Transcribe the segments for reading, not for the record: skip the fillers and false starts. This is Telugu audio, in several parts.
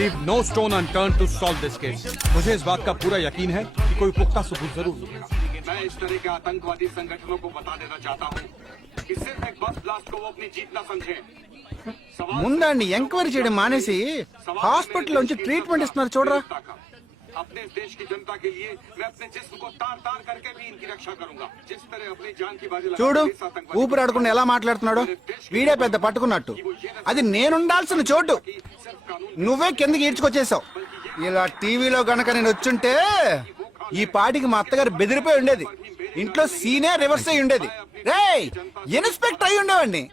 leave no stone unturned to solve this case. मुझे इस बात का पूरा यकीन है कि कोई पुख्ता सबूत जरूर मिलेगा। मैं इस तरह के आतंकवादी संगठनों को बता देना चाहता हूँ कि सिर्फ एक बस ब्लास्ट को वो अपनी जीत न समझे। ముందండి ఎంక్వైరీ చేయడం మానేసి హాస్పిటల్ నుంచి ట్రీట్మెంట్ ఇస్తున్నారు చూడరా. अपने देश की जनता के लिए मैं अपने जिस्म को तार तार करके भी इनकी रक्षा करूंगा। जिस तरह अपनी जान की बाजी చూడు ఊపిరాడకుండా ఎలా మాట్లాడుతున్నాడు. వీడే పెద్ద పట్టుకున్నట్టు. అది నేనుండాల్సిన చోటు నువ్వే కిందకి ఈడ్చుకొచ్చేసావు. ఇలా టీవీలో గనక నేను వచ్చుంటే ఈ పాటికి మా అత్తగారు బెదిరిపోయి ఉండేది. ఇంట్లో సీనే రివర్స్ అయి ఉండేది. రేయ్ ఇన్స్పెక్టర్ అయి ఉండేవాడిని.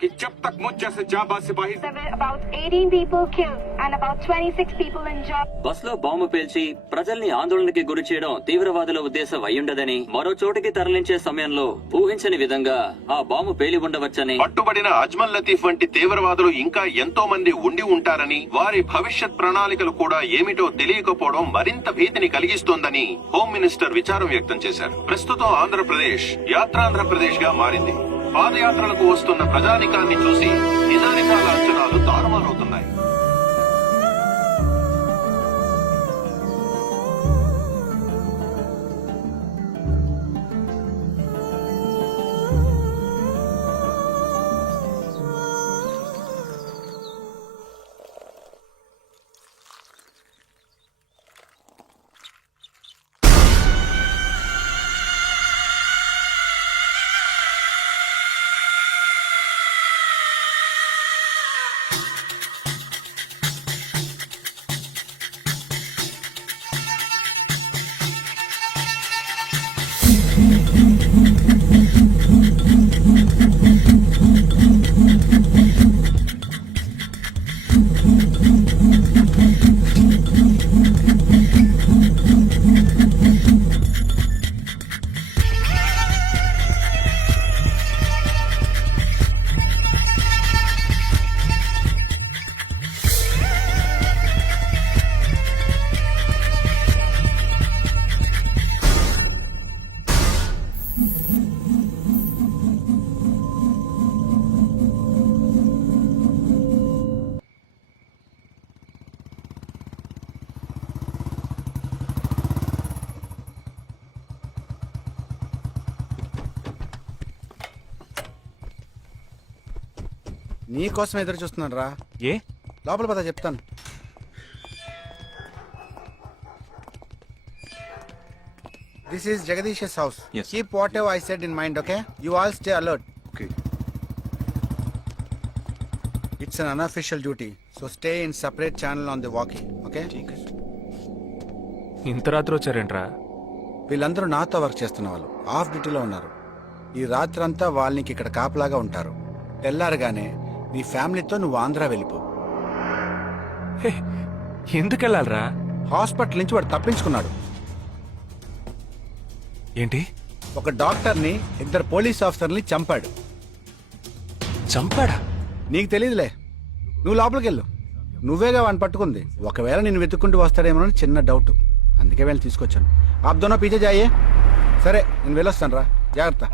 कि जब तक मुझ जैसे जाबाज सिपाही about 18 people killed and about 26 people injured. Bus లో బాంబు పేల్చి ప్రజల్ని ఆందోళనకి గురి చేయడం తీవ్రవాదుల ఉద్దేశం అయ్యుండదని, మరో చోటికి తరలించే సమయంలో ఊహించని విధంగా ఆ బాంబు పేలి ఉండవచ్చని, పట్టుబడిన అజ్మల్ లతీఫ్ వంటి తీవ్రవాదులు ఇంకా ఎంతో మంది ఉండి ఉంటారని, వారి భవిష్యత్ ప్రణాళికలు కూడా ఏమిటో తెలియకపోవడం మరింత భీతిని కలిగిస్తోందని హోమ్ మినిస్టర్ విచారం వ్యక్తం చేశారు. ప్రస్తుతం ఆంధ్రప్రదేశ్ యాత్రాంధ్రప్రదేశ్ గా మారింది. పాదయాత్రలకు వస్తున్న ప్రజానికాన్ని చూసి నిజానిజాల అంచనాలు తారుమారవుతున్నాయి. నీ కోసం ఎదురు చూస్తున్నాను రా. ఏ లోపల పద చెప్తాను. This is Jagadish house. Keep what ever I said in mind. Okay, you all stay alert. Okay. It's an unofficial duty, so stay in separate channel on the walkie. Okay, ఇంత రాత్రి వచ్చారేంట్రా? వీళ్ళందరూ నాతో వర్క్ చేస్తున్న వాళ్ళు ఆఫ్ డ్యూటీలో ఉన్నారు. ఈ రాత్రంతా వాళ్ళకి ఇక్కడ కాపలాగా ఉంటారు. తెల్లారగానే నీ ఫ్యామిలీతో నువ్వు ఆంధ్ర వెళ్ళిపో. ఎందుకు వెళ్ళాలరా? హాస్పిటల్ నుంచి వాడు తప్పించుకున్నాడు. ఏంటి? ఒక డాక్టర్ని, 2 పోలీస్ ఆఫీసర్ని చంపాడు. చంపాడా? నీకు తెలీదులే, నువ్వు లోపలికి వెళ్ళు. నువ్వేగా వాడిని పట్టుకుంది. ఒకవేళ నేను వెతుక్కుంటూ వస్తాడేమో చిన్న డౌట్, అందుకే వెళ్ళి తీసుకొచ్చాను. ఆప్ దోనో పీछे जाइए. సరే నేను వెళ్ళొస్తాను రా, జాగ్రత్త.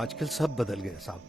आजकल सब बदल गए साहब।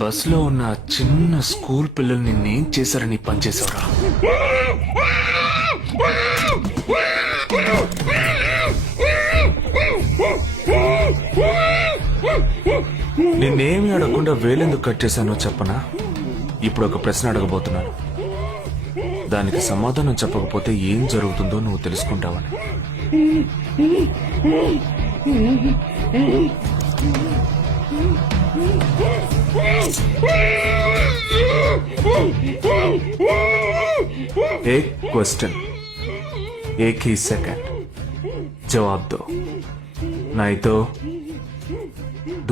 బస్లో ఉన్న ఆ చిన్న స్కూల్ పిల్లల్ని నేను చేశారని పనిచేశావురా. నిన్నేమి అడగకుండా వేలెందుకు కట్ చేశానో చెప్పనా? ఇప్పుడు ఒక ప్రశ్న అడగబోతున్నాను. దానికి సమాధానం చెప్పకపోతే ఏం జరుగుతుందో నువ్వు తెలుసుకుంటావని. एक क्वेश्चन, एक ही सेकंड, जवाब दो, नहीं तो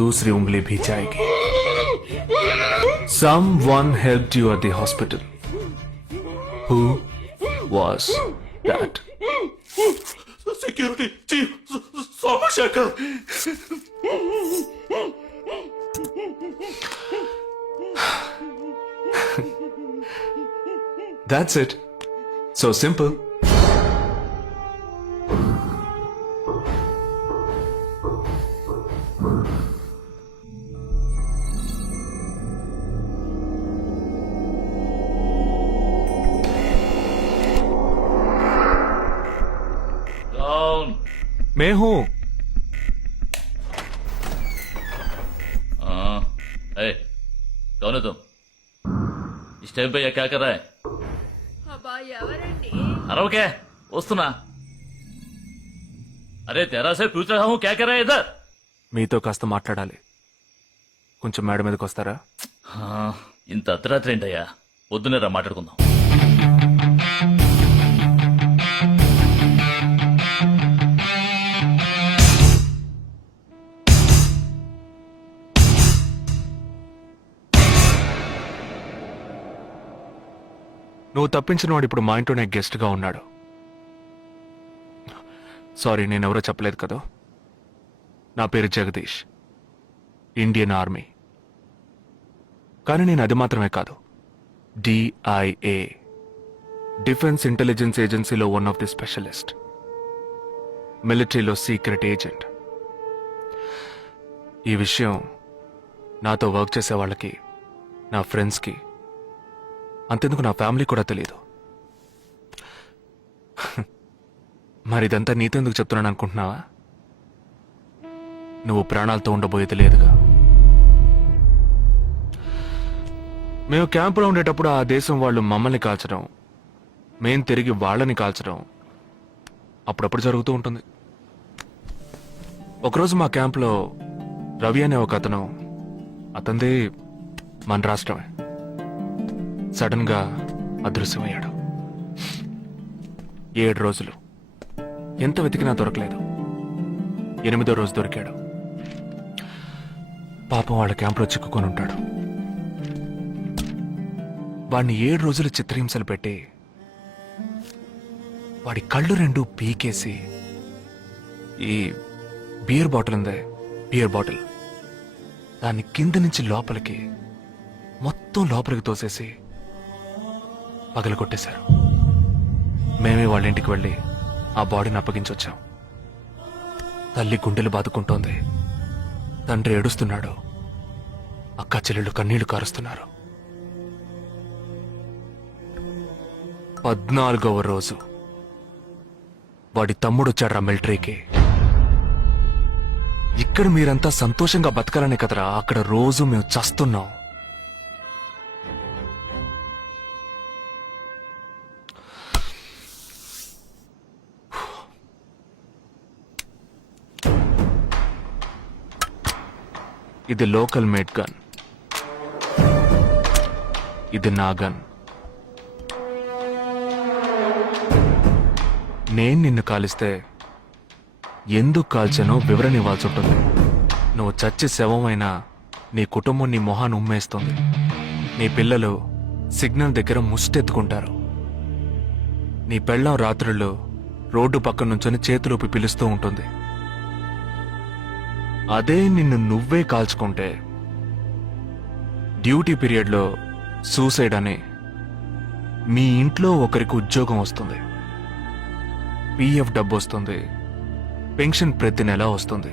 दूसरी उंगली भी जाएगी. Someone helped you at the hospital. Who was that? Security chief Somashekar. That's it. So simple. Down. मैं हूं. ए, कौन है तुम? इस टाइम पे ये क्या कर रहा है? अरे क्या वस्तुना? अरे तेरा से पूछ रहा हूँ क्या कर रहा है इधर? మీతో కాస్త మాట్లాడాలి. కొంచెం మేడ మీదకి వస్తారా? ఇంత అర్ధరాత్రి ఏంటయ్యా? పొద్దునే రా మాట్లాడుకుందాం. నువ్వు తప్పించిన వాడు ఇప్పుడు మా ఇంట్లోనే గెస్ట్ గా ఉన్నాడు. సారీ, నేనెవరో చెప్పలేదు కదా. నా పేరు జగదీష్, ఇండియన్ ఆర్మీ. కానీ నేను అది మాత్రమే కాదు, DIA, డిఫెన్స్ ఇంటెలిజెన్స్ ఏజెన్సీలో వన్ ఆఫ్ ది స్పెషలిస్ట్, మిలిటరీలో సీక్రెట్ ఏజెంట్. ఈ విషయం నాతో వర్క్ చేసే వాళ్ళకి, నా ఫ్రెండ్స్కి, అంతెందుకు నా ఫ్యామిలీ కూడా తెలియదు. మరి ఇదంతా నీతెందుకు చెప్తున్నాను అనుకుంటున్నావా? నువ్వు ప్రాణాలతో ఉండబోయేది లేదుగా. మేము క్యాంపులో ఉండేటప్పుడు ఆ దేశం వాళ్ళు మమ్మల్ని కాల్చడం, మేం తిరిగి వాళ్ళని కాల్చడం అప్పుడప్పుడు జరుగుతూ ఉంటుంది. ఒకరోజు మా క్యాంపులో రవి అనే ఒక అతను, అతనిది మన రాష్ట్రమే, సడన్ గా అదృశ్యమయ్యాడు. 7 రోజులు ఎంత వెతికినా దొరకలేదు. 8వ రోజు దొరికాడు. పాపం వాళ్ళ క్యాంపులో చిక్కుకొని ఉంటాడు. వాడిని 7 రోజులు చిత్రహింసలు పెట్టి వాడి కళ్ళు 2 పీకేసి ఈ బియర్ బాటిల్ ఉందే, బియర్ బాటిల్, దాన్ని కింద నుంచి లోపలికి, మొత్తం లోపలికి తోసేసి పగలు కొట్టేశారు. మేమే వాళ్ళ ఇంటికి వెళ్ళి ఆ బాడీని అప్పగించొచ్చాం. తల్లి గుండెలు బాదుకుంటోంది, తండ్రి ఏడుస్తున్నాడు, అక్క చెల్లెళ్ళు కన్నీళ్లు కారుస్తున్నారు. 14వ రోజు వాడి తమ్ముడు వచ్చాడు మిలిటరీకి. ఇక్కడ మీరంతా సంతోషంగా బతకాలనే కదరా, అక్కడ రోజు మేము చస్తున్నాం. ఇది లోకల్ మేడ్ గన్, ఇది నా గన్. నేను నిన్ను కాలిస్తే ఎందుకు కాల్చానో వివరణ ఇవ్వాల్సి ఉంటుంది. నువ్వు చచ్చి శవమైనా నీ కుటుంబం నీ మొహాన్ని ఉమ్మేస్తుంది. నీ పిల్లలు సిగ్నల్ దగ్గర ముష్టెత్తుకుంటారు. నీ పెళ్ళాం రాత్రుల్లో రోడ్డు పక్కన నుంచొని చేతులోపి పిలుస్తూ ఉంటుంది. అదే నిన్ను నువ్వే కాల్చుకుంటే డ్యూటీ పీరియడ్లో సూసైడ్ అని మీ ఇంట్లో ఒకరికి ఉద్యోగం వస్తుంది, PF డబ్బు వస్తుంది, పెన్షన్ ప్రతి నెల వస్తుంది.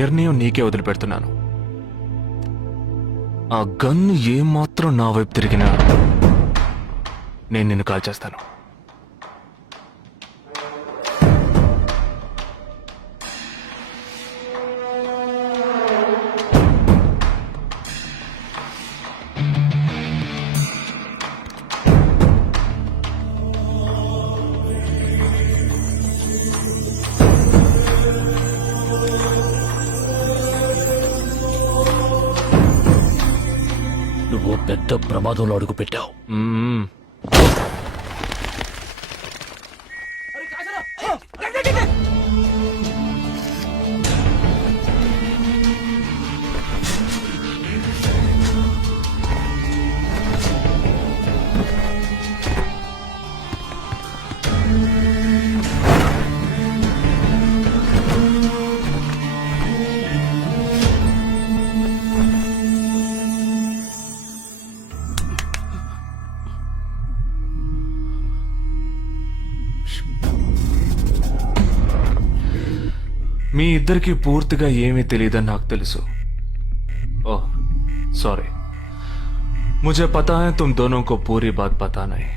నిర్ణయం నీకే వదిలిపెడుతున్నాను. ఆ గన్ను ఏమాత్రం నా వైపు తిరిగినా నేను నిన్ను కాల్చేస్తాను. నువ్వు పెద్ద ప్రమాదంలో అడుగు పెట్టావు. మ్మ్. మీ ఇద్దరికి పూర్తిగా ఏమీ తెలియదని నాకు తెలుసు. ఓह सॉरी, मुझे पता है तुम दोनों को पूरी बात पता नहीं.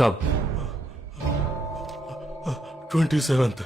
कब? 27th.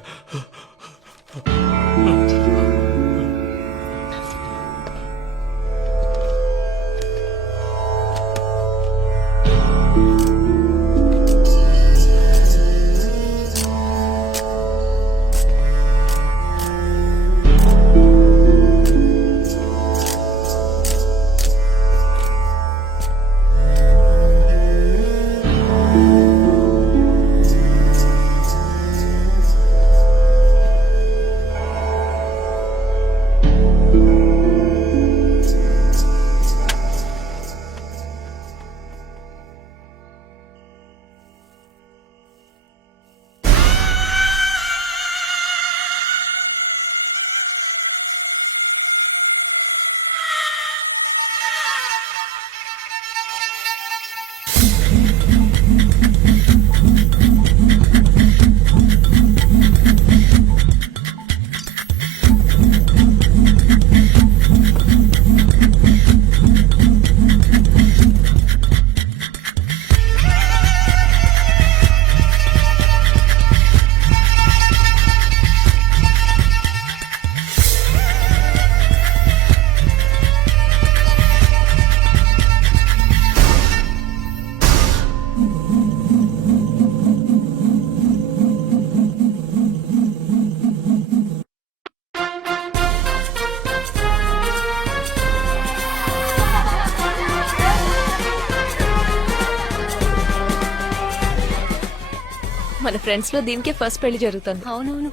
మన ఫ్రెండ్స్ లో దీనికే ఫస్ట్ పెళ్లి జరుగుతుంది. అవునవును,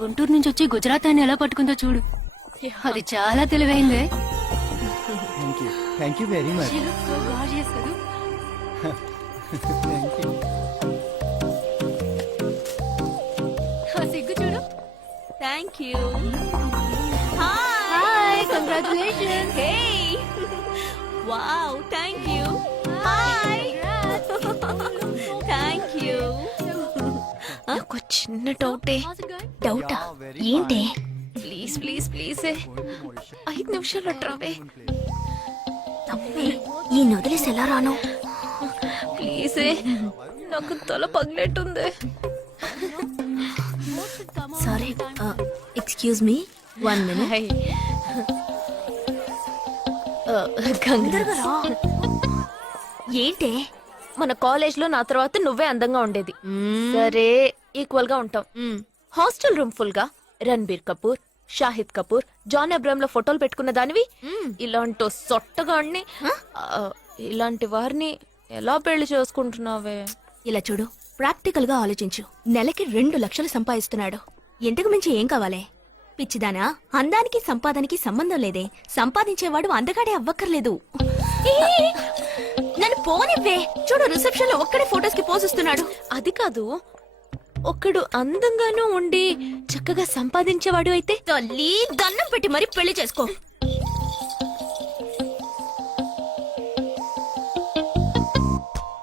గుంటూరు నుంచి వచ్చి గుజరాత్ అని ఎలా పట్టుకుందో చూడు. అది చాలా తెలివైందే. Thank you very much. She looks so gorgeous కదూ. ఆ సిగ్గు చూడు. Thank you. Hi, congratulations. Hey wow, thank you. Hi, thank you. నాకు చిన్న డౌటే. డౌటా? ఏంటి? ప్లీజ్ ప్లీజ్ ప్లీజ్ 5 నిమిషాలు అట్రావే. ఈ నదిలేసి ఎలా రాను? ప్లీజ్, నాకు తల పగిలేట్టుంది. Sorry, excuse me, 1 minute. Hi. ఏంటి? మన కాలేజ్ లో నా తర్వాత నువ్వే అందంగా ఉండేది. సరే, ఈక్వల్ గా ఉంటాం. హాస్టల్ రూమ్ ఫుల్ గా రణబీర్ కపూర్, షాహిద్ కపూర్, జాన్ అబ్రామ్ లో ఫోటోలు పెట్టుకున్న దానివి ఇలాంటి సొట్టగాడిని, ఇలాంటి వారిని ఎలా పెళ్లి చేసుకుంటున్నావే? ఇలా చూడు, ప్రాక్టికల్ గా ఆలోచించు. నెలకి 2 లక్షలు సంపాదిస్తున్నాడు. ఇంతకు మించి ఏం కావాలే? పిచ్చిదానా, అందానికి సంపాదనకి సంబంధం లేదే. సంపాదించేవాడు అందగాడే అవ్వక్కర్లేదు. ఏ, నన్ను పోనివ్వే. చూడు, రిసెప్షన్ లో ఒక్కడే ఫోటోస్ కి పోజ్ ఇస్తున్నాడు. అది కాదు, ఒక్కడు అందంగానూ ఉండి చక్కగా సంపాదించేవాడు అయితే తల్లి దండం పెట్టి మరి పెళ్లి చేసుకో.